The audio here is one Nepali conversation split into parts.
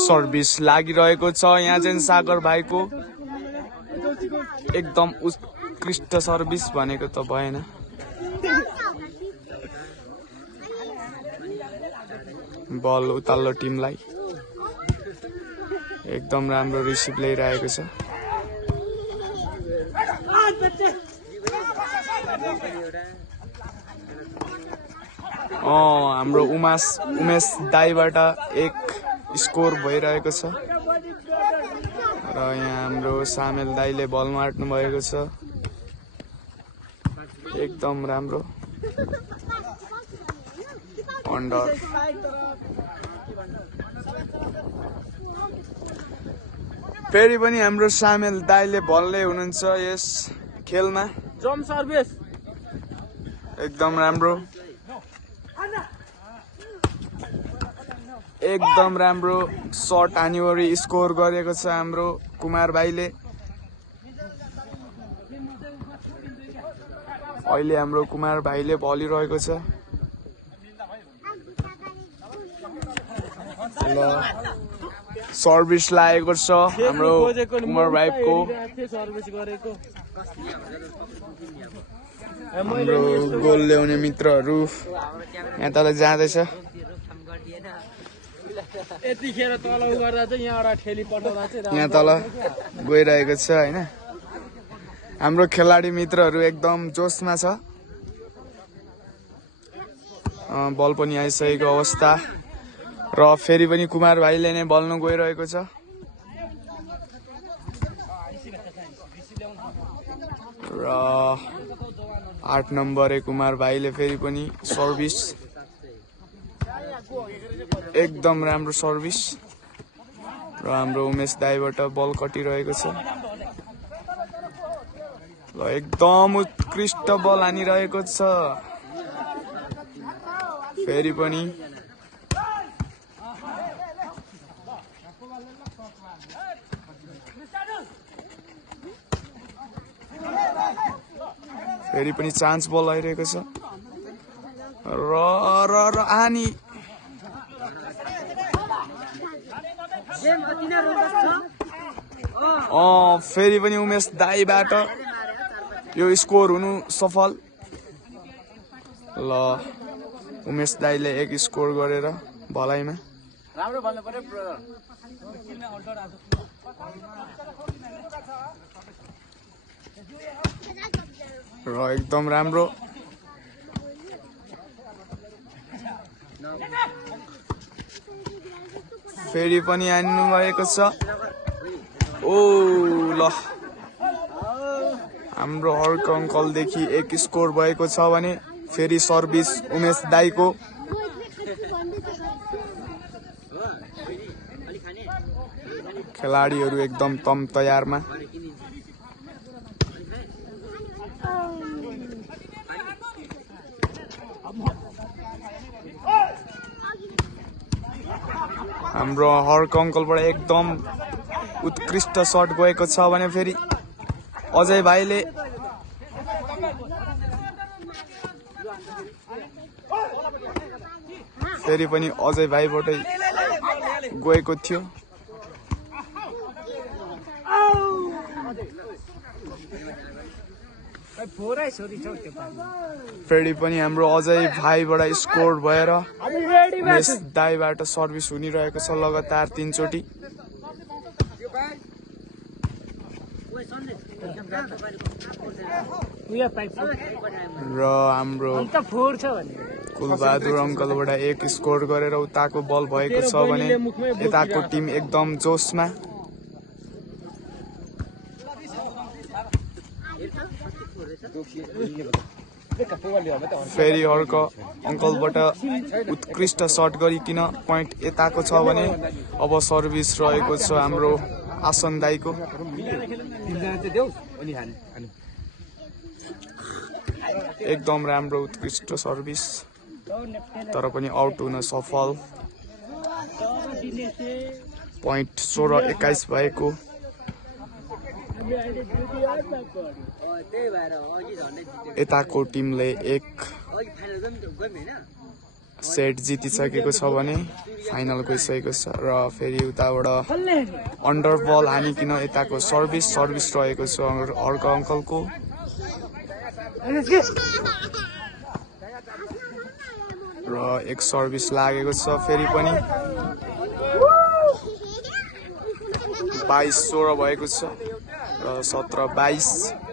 सर्भिस लागिरहेको छ यहाँ चाहिँ सागर भाइको एकदम उत्कृष्ट सर्भिस भनेको त भएन बल उताल्लो टिमलाई एकदम राम्रो रिसिभ ल्याइरहेको छ हाम्रो उमेश दाईबाट एक स्कोर भइरहेको छ र यहाँ हाम्रो सामेल दाईले बल मार्नु भएको छ एकदम राम्रो अन्डर फेरि पनि हाम्रो सामेल दाईले बलले हुनुहुन्छ यस खेलमा ड्रम सर्भिस एकदम राम्रो एकदम राम्रो शट हानिवरी स्कोर गरेको छ हाम्रो कुमार भाइले अहिले हाम्रो कुमार भाइले भलिरहेको छ ल सर्भिस लागेको छ हाम्रो कुमार भाइको हाम्रो गोल ल्याउने मित्रहरू यहाँ तल जाँदैछ यतिखेर तल गर्दा चाहिँ यहाँबाट ठेली पठाउँदा चाहिँ यहाँ तल गइरहेको छ हैन हाम्रो खेलाडी मित्रहरू एकदम जोसमा छ बल पनि आइसकेको अवस्था र फेरि पनि कुमार भाइले नै बल्नु गइरहेको छ र 8 नम्बरे कुमार भाइले फेरि पनि सर्भिस एकदम राम्रो सर्भिस र हाम्रो उमेश दाईबाट बल कटिरहेको छ ल एकदम उत्कृष्ट बल हानिरहेको छ फेरि पनि चान्स बल आइरहेको छ र आनी फेरि पनि उमेश दाईबाट यो स्कोर हुनु सफल ल उमेश दाईले एक स्कोर गरेर भलाइमा राम्रो भन्नु पर्यो ब्रदर र एकदम राम्रो फेरि पनि हान्नु भएको छ ओ ल हाम्रो हर्क अङ्कलदेखि एक स्कोर भएको छ भने फेरि सर्भिस उमेश दाईको खेलाडीहरू एकदम तम तयारमा हाम्रो हर्क अङ्कलबाट एकदम उत्कृष्ट शट गएको छ भने फेरि अजय भाइले फेरि पनि अजय भाइबाटै गएको थियो फेरि पनि हाम्रो अजय भाइबाट स्कोर भएर उमेश दाईबाट सर्भिस हुनिरहेको छ लगातार 3 चोटि र हाम्रो कुलबहादुर अङ्कलबाट एक स्कोर गरेर उताको बल भएको छ भने यताको टिम एकदम जोसमा फेरि अर्क अङ्कलबाट उत्कृष्ट शट गरिकन पोइन्ट यताको छ भने अब सर्भिस रहेको छ हाम्रो आसन दाईको एकदम राम्रो उत्कृष्ट सर्भिस तर पनि आउट हुन सफल पोइन्ट 16-21 भएको यताको टिमले एक सेट जितिसकेको छ भने फाइनल गइसकेको छ र फेरि उताबाट अन्डर बल हानिकन यताको सर्भिस रहेको छ अर्को अङ्कलको र एक सर्भिस लागेको छ फेरि पनि 22-16 भएको छ र 17-22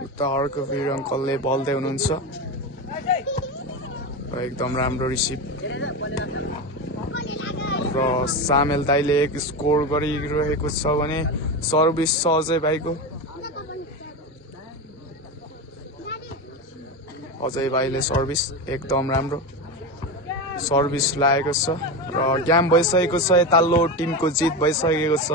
उता अर्को वीर अङ्कलले बल्दै हुनुहुन्छ र एकदम राम्रो रिसिभ र सामेल दाइले एक स्कोर गरिरहेको छ भने सर्भिस छ अजय भाइको अजय भाइले सर्भिस एकदम राम्रो सर्भिस लागेको छ र गेम भइसकेको छ यताल्लो टिमको जित भइसकेको छ